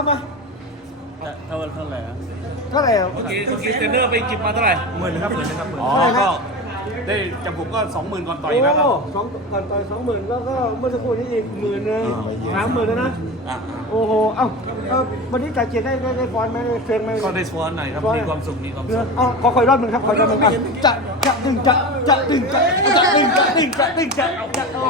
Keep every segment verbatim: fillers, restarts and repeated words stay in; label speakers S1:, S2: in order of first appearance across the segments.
S1: มา
S2: เท่าเท่าไหร่อะ
S1: เท่าไหร่อ่ะ
S3: เมื่อกี้เมื่อกี้เทรนเนอร์ไปกินมาเท่าไหร่
S2: หมื่นนะครับหมื่นนะครับหมื่น
S3: อ๋อ ก็ได้จำผมก็สองหมื่นก่อนต่อยนะครับ
S1: โอ้สองก่อนต่อยสองหมื่นแล้วก็เมื่อสักครู่นี้อีกหมื่นนึงสามหมื่นแล้วนะ
S3: อ่ะ
S1: โอ้โห เอ้าเอ้าวันนี้จ่ายเกียรติได้ได้ได้ฟอนต์ไหมได้เชิญไหม
S3: ก็ได้สปอนหน่อยครับ มีความสุข มีความ
S1: เอ
S3: สุ
S1: อ
S3: ข
S1: เอาขอคอยรอบหนึ่งครับขอรอบหนึ่งอ่ะจะจะดึงจะจะดึงจะจะดึงจะดึงจะดึงจะจะโอ้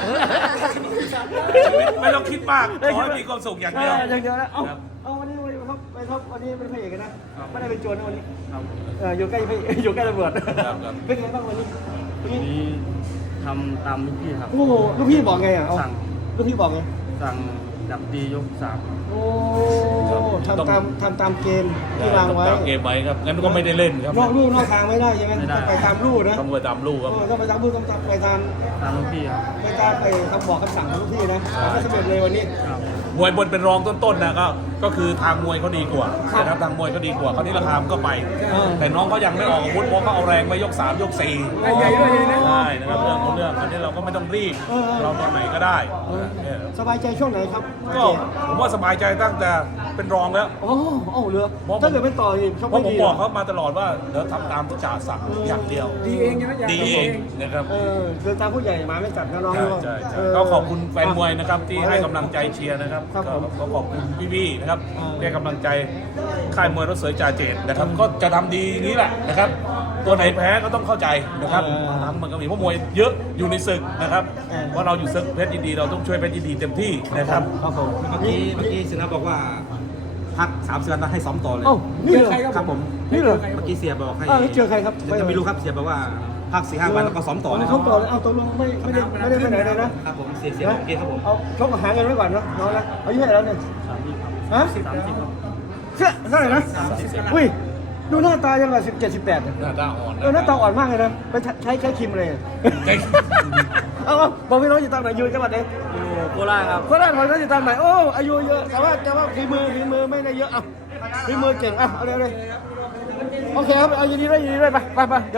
S3: ไม่ต้องคิดมาก ขอให้มีความสุขอย่าง
S1: เอ
S3: เดียว
S1: ออย่างเดียวนะเอ้า
S3: ครับ
S1: เอาวันนี้วันนี้ครับไปครับวันนี้เป็นพระเอกนะไม่ได้เป็นโจรนะวันนี้
S2: ครับ
S1: เอออยู่ใกล้พระเอกอยู่ใกล้ตำรวจ
S3: ครับครับ
S1: เป็นไงบ้างวันนี้วันนี้
S2: นี้ทำตามที่พี่ครับ
S1: โอ้โหลูกพี่บอกไงอ่ะเอา
S2: สั่ง
S1: ลูกพี่บอกไง
S2: สั่งดับดียกสาม
S1: โอ้ทำตามทำตามเกมที่วางไว้
S3: ตามเกมไว้ครับ งั้นก็ไม่ได้เล่นครับ
S1: นอกลู่นอกทางไม่ได้ใช่ไหมต้องไปตามลู่นะ
S3: ต้องไปตามลูกครับ
S1: เออต้องไปตามลู่ต้องไปตาม
S2: ตามลูกพี่ครับ
S1: ไปตามไปคำบอกคำสั่งของลูกพี่นะทำให้สำเร็จเลยวันนี้
S2: ครับ
S3: มวยบนเป็นรองต้นๆนะก็ก็คือทางมวยเขาดีกว่านะครับทางมวยเขาดีกว่าเขาที่ราคามันก็ไป
S1: เออ
S3: แต่น้องเขายังไม่ออกอาวุธเพราะเขาเอาแรงมายกสามยกสี่
S1: ใหญ่ๆด้วยนะ
S3: ใช่นะครับเรื่องของเรื่องอันนี้เราก็ไม่ต้องรีบ
S1: เออเออ
S3: เราตอนไหนก็ได้เนี่ย
S1: สบายใจช่วงไหนครับ
S3: ก็ผมว่าสบายใจตั้งแต่เป็นรองแล้ว
S1: โอ้โอ้เหลือ
S3: เพราะผม
S1: ถ้าเกิดไม่ต่ออีกชก
S3: เพราะ
S1: ไม่
S3: ผม
S1: ดี
S3: บอกเขามาตลอดว่าเดี๋ยวทำตามที่จ่าสั่งอย่างเดียว
S1: ดีเองใช่ไหม
S3: ดีเองนะครับ
S1: เออเดินตามผู้ใหญ่หมาไม่กัดนะน้อง
S3: ใช่
S1: ด้วย
S3: ใช่ใช่
S1: เ
S3: ก็ขอบคุณแฟนมวยนะครับที่ให้กำลังใจเชียร์นะครับ
S1: ครับ
S3: ก็
S1: ผม
S3: ก็ขอบคุณพี่ๆนะครับ
S1: อ่า
S3: ที่ให้กำลังใจค่ายมวยรถเสือจ่าเจตนะครับ ก็จะทำดีอย่างนี้แหละนะครับ ตัวไหนแพ้ก็ต้องเข้าใจนะครับ
S1: อ่า
S3: ทำมันก็มีเพราะมวยเยอะอยู่ในศึกนะครับ
S1: อ่า
S3: ว่าเราอยู่ศึกเพชรยินดีเราต้องช่วยเพชรยินดีเต็มที่นะครับ
S1: ครับผม
S4: เมื่อกี้เมื่อกี้สินะบอกว่าพักสามสิบวันแล้วให้ซ้อมต่อเลย
S1: เอ้านี่เหรอ
S4: ครับผม
S1: นี่เหรอ
S4: เมื่อกี้เสียบอกให้
S1: อ้าวแล้วเจอใครครับ
S4: จะไม่รู้ครับเสียบอกว่าพักสี่ห้าวันแล้วก็ซ้อมต่อเลย
S1: เขาต่อเลยเอาตกลงไม่ไม่ได้ไม่ได้ไปไหนเลยนะครับ
S4: ผมเสียเสียบอกเมื่อกี้ครับผม
S1: เอาชกหาเงินไว้ก่อนเนาะน้องนะอายุเท่าไหร่แล้วเนี่ย
S2: สามสิบครับ
S1: ฮะ
S2: สามสิบครับ
S1: เท่าเท่าไหร่นะอุ้ยดูหน้าตายังไงสิบเจ็ดสิบแปด
S3: หน้าตาอ่อน
S1: เออหน้าตาอ่อนมากเลยนะไปใช้ใช้ครีมเลย
S3: ใกล้
S1: เอาเอาบอกพี่น้องอยู่ตามไหนอยู่จังหวัดไหน
S2: อยู่โคราชครับ
S1: โคราชบอกน้องอยู่ตามไหนโอ้อายุเยอะแต่ว่าแต่ว่าฝีมือฝีมือไม่ได้เยอะเอาฝีมือเก่งอ่ะเอาเลยเลยโอเคครับเอายินดีด้วยยินดีด้วยไปไปไป